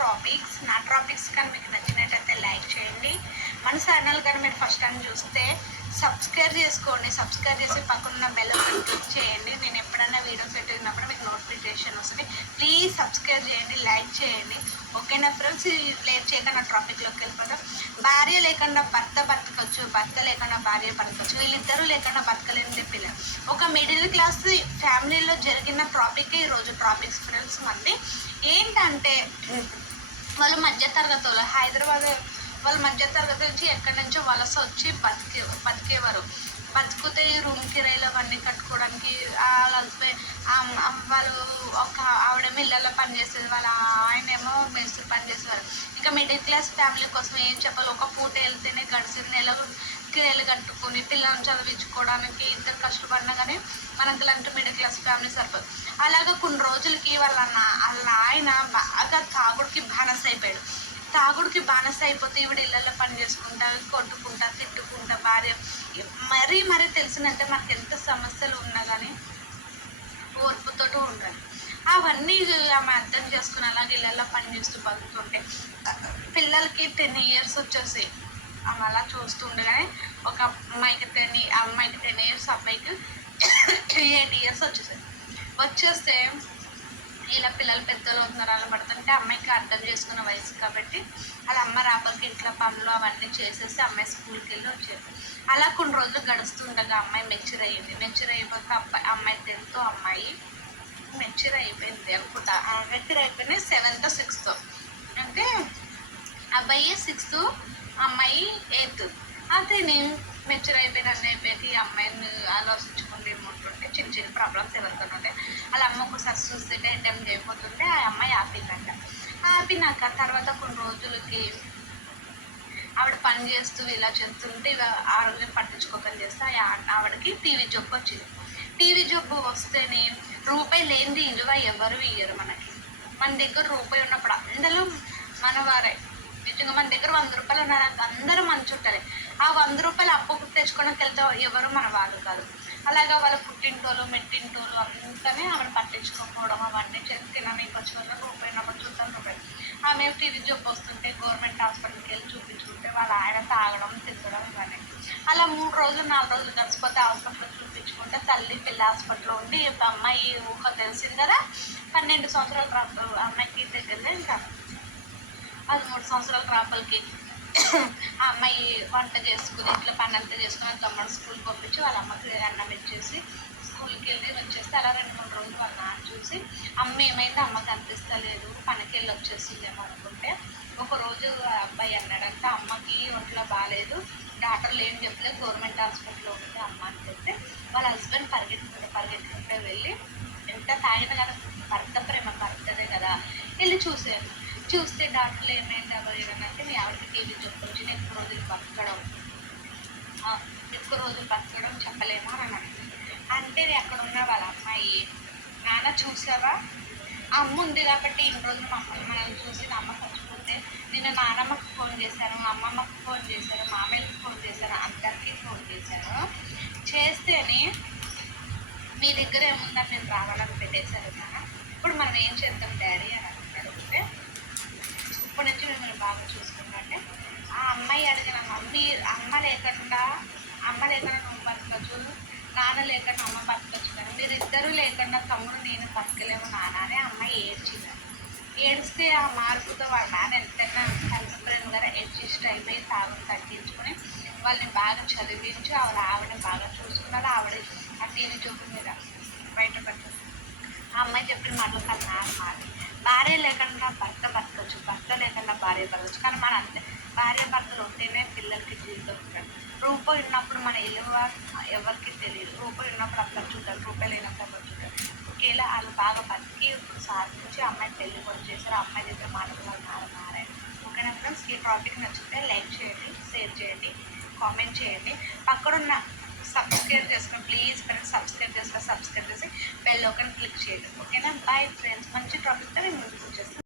Topics. నా topics కానీ మీకు నచ్చినట్టయితే లైక్ చేయండి. మన ఛానల్ కానీ మీరు ఫస్ట్ టైం చూస్తే సబ్స్క్రైబ్ చేసుకోండి. సబ్స్క్రైబ్ చేసి పక్కన బెల్ ఐకాన్ క్లిక్ చేయండి. నేను ఎప్పుడైనా వీడియోస్ పెట్టినప్పుడు మీకు నోటిఫికేషన్ వస్తుంది. ప్లీజ్ సబ్స్క్రైబ్ చేయండి, లైక్ చేయండి. ఓకేనా ఫ్రెండ్స్? లేట్ చేయకుండా టాపిక్లోకి వెళ్ళిపోతాం. భార్య లేకుండా భర్త బతకచ్చు, భర్త లేకుండా భార్య బతకచ్చు. వీళ్ళిద్దరూ లేకుండా బతకలేని పిల్లలు. ఒక మిడిల్ క్లాస్ ఫ్యామిలీలో జరిగిన టాపిక్ ఈరోజు టాపిక్స్ ఫ్రెండ్స్. మంది ఏంటంటే వాళ్ళు మధ్యతరగతి వాళ్ళు, హైదరాబాద్ వాళ్ళు మధ్యతరగతి నుంచి ఎక్కడి నుంచో వలస వచ్చి బతికేవారు. బతుకుతే రూమ్ కిరాయిలు అవన్నీ కట్టుకోవడానికి వాళ్ళ హస్బెండ్ వాళ్ళు ఒక ఆవిడేమో ఇళ్ళల్లో పనిచేసేది, వాళ్ళ ఆయనేమో మేస్త్రి పని చేసేవారు. ఇంకా మిడిల్ క్లాస్ ఫ్యామిలీ కోసం ఏం చెప్పాలి, ఒక పూట వెళ్తేనే గడిచిన నెలలు కిరాయిలు కట్టుకొని పిల్లలను చదివించుకోవడానికి ఇద్దరు కష్టపడినా కానీ మనకు లాంటి మిడిల్ క్లాస్ ఫ్యామిలీ సరిపోదు. అలాగే కొన్ని రోజులకి వాళ్ళ ఆయన బాగా తాగుడికి బానిస అయిపోయాడు. తాగుడికి బానిస అయిపోతే ఈవిడ ఇళ్ళల్లో పని చేసుకుంటా, కొట్టుకుంటా, తిట్టుకుంటా, భార్య మరీ తెలిసినంటే మనకు ఎంత సమస్యలు ఉన్నా కానీ ఓర్పుతోటి ఉండాలి. అవన్నీ ఆమె అర్థం చేసుకుని అలాగే ఇళ్ళల్లో పని చేస్తూ బతుకుతుంటే పిల్లలకి 10 years వచ్చేసి ఆమె అలా చూస్తూ ఉండగానే ఒక అమ్మాయికి 10 years, అబ్బాయికి 8 years వచ్చేస్తే ఇలా పిల్లలు పెద్దలు అవుతున్నారు అలా పడుతుంటే అమ్మాయికి అర్థం చేసుకున్న వయసు కాబట్టి అలా అమ్మ రాపలికి ఇంట్లో పనులు అవన్నీ చేసేసి అమ్మాయి స్కూల్కి వెళ్ళి వచ్చేది. అలా కొన్ని రోజులు గడుస్తుండగా అమ్మాయి మెచ్యూర్ అయ్యింది. మెచ్యూర్ అయిపోతే అమ్మాయి 10th, అమ్మాయి మెచ్యూర్ అయిపోయింది అనుకుంటా. మెచ్యూర్ అయిపోయింది 7th, 6th. అంటే అబ్బాయి 6th, అమ్మాయి 8th. అదే నేను మెచ్యూర్ అయిపోయిన అయిపోయి అమ్మాయిని ఆలోచించుకుంటూ ఏముంటుంటే చిన్న ప్రాబ్లమ్స్ ఎవరితో ఉంటే వాళ్ళ అమ్మ ఒకసారి సూసైడ్ అటెంప్ట్ అయిపోతుంటే ఆ అమ్మాయి ఆపినంట. ఆపినాక తర్వాత కొన్ని రోజులకి ఆవిడ పని చేస్తూ ఇలా చేస్తుంటే ఆ రోజు పట్టించుకోకని చేస్తే ఆవిడకి టీవీ జబ్బు వచ్చింది. టీవీ జబ్బు వస్తేనే రూపాయి లేనిది ఇలువ ఎవరు ఇయ్యరు మనకి. మన దగ్గర రూపాయి ఉన్నప్పుడు అందరూ మన వారే. నిజంగా మన దగ్గర 100 రూపాయలు ఉన్నాక అందరూ మన చుట్టాలి. ఆ 100 రూపాయలు అప్పు తెచ్చుకోవడానికి వెళ్తే ఎవరు మన వాళ్ళు కాదు. అలాగా వాళ్ళ పుట్టింటోళ్ళు మెట్టింటోళ్ళు అందుకనే ఆవిడ పట్టించుకోకపోవడం అవన్నీ చేసి తినడానికి వచ్చి వల్ల రూపాయి ఉన్నప్పుడు చూద్దాం రూపాయలు. ఆమె టీవీ జబ్బు వస్తుంటే గవర్నమెంట్ హాస్పిటల్కి వెళ్ళి చూపించుకుంటే వాళ్ళ ఆయన తాగడం తిరగడం ఇవన్నీ. అలా 3 రోజులు 4 రోజులు కలిసిపోతే హాస్పిటల్లో చూపించుకుంటే తల్లి పిల్ల హాస్పిటల్లో ఉండి అమ్మాయి ఊహ తెలిసింది కదా. 12 సంవత్సరాలు అమ్మాయికి దగ్గర ఇంకా 13 సంవత్సరాల రాపలికి ఆ అమ్మాయి వంట చేసుకుని ఇట్లా పని అంతా చేసుకుని తమ్ముడు స్కూల్కి పంపించి వాళ్ళ అమ్మకి అన్నం ఇచ్చేసి స్కూల్కి వెళ్ళి వచ్చేస్తే అలా 2-3 రోజులు వాళ్ళ నాన్న చూసి అమ్మ ఏమైంది అమ్మకి అనిపిస్తలేదు పనికి వెళ్ళి వచ్చేసిందేమో అనుకుంటే ఒకరోజు అబ్బాయి అన్నాడంటే అమ్మకి ఒంట్లో బాగాలేదు, డాక్టర్లు ఏం చెప్పలేదు, గవర్నమెంట్ హాస్పిటల్లో ఉంది అమ్మ అని చెప్తే వాళ్ళ హస్బెండ్ పరిగెత్తుకుంటే వెళ్ళి ఎంత తాగిన కదా భర్త ప్రేమ భర్తదే కదా వెళ్ళి చూస్తే డాక్టర్లు ఏమైంది అంటే మీ ఆవిడకి టీవీ జబ్బు వచ్చి ఎక్కువ రోజులు బతకడం చెప్పలేము అని అన్నాడు. అంటే అక్కడ ఉన్న వాళ్ళ అమ్మాయి నాన్న చూసావా అమ్మ ఉంది కాబట్టి ఇన్ని రోజులు మనల్ని చూసి అమ్మ చచ్చిపోతే నేను నాన్నమ్మకి ఫోన్ చేశాను, అమ్మమ్మకి ఫోన్ చేశాను, మామయ్యకి ఫోన్ చేశాను, అందరికీ ఫోన్ చేశాను. చేస్తేనే మీ దగ్గర ఏముందని నేను రావాలని పెట్టేశాను నాన్న. ఇప్పుడు మనం ఏం చేద్దాం డాడీ అని అడిగితే ఇప్పటి నుంచి మిమ్మల్ని బాగా చూసుకుంటే ఆ అమ్మాయి అడిగిన అమ్మ లేకుండా నువ్వు బతకచ్చు, నాన్న లేకుండా అమ్మ బతకచ్చు కదా, మీరిద్దరూ లేకుండా తమ్ముడు నేను బతకలేము నాన్న అని అమ్మాయి ఏడ్చింది. ఏడిస్తే ఆ మార్పుతో వాళ్ళ నాన్న ఎంతైనా కలిసిపోయిన గారు అడ్జస్ట్ అయిపోయి తాగుని తగ్గించుకొని వాళ్ళని బాగా చదివించి ఆవిడని బాగా చూసుకున్నారు. ఆవిడ ఆ టీవీ జబ్బు మీద బయటపడుతుంది. ఆ అమ్మాయి చెప్పిన మాటలు కానీ నాన్న మాట భార్య లేకుండా భర్త బతకచ్చు, భర్త లేకుండా భార్య బతకచ్చు. కానీ మన అంతే భార్య భర్తలు ఉంటేనే పిల్లలకి జీవితం ఉంటాడు. రూపాయి ఉన్నప్పుడు మన విలువ ఎవరికి తెలియదు. రూపాయి ఉన్నప్పుడు అక్కడ చూడాలి, రూపాయి లేనప్పుడు అక్కడ చూడాలి. ఒకేలా వాళ్ళు బాగా బతికి ఇప్పుడు సాధించి అమ్మాయి పెళ్లి కూడా చేశారు. అమ్మాయి దగ్గర మాటలు మారాయి. ఓకేనా ఫ్రెండ్స్? ఈ టాపిక్ నచ్చితే లైక్ చేయండి, షేర్ చేయండి, కామెంట్ చేయండి. పక్కనున్న సబ్స్క్రైబ్ చేసుకుని ప్లీజ్ ఫ్రెండ్స్ సబ్స్క్రైబ్ చేసి బెల్ ఐకాన్ క్లిక్ చేయండి. ఓకేనా? Bye friends. మంచి టాపిక్తో నేను ముందుకు వచ్చేస్తాను.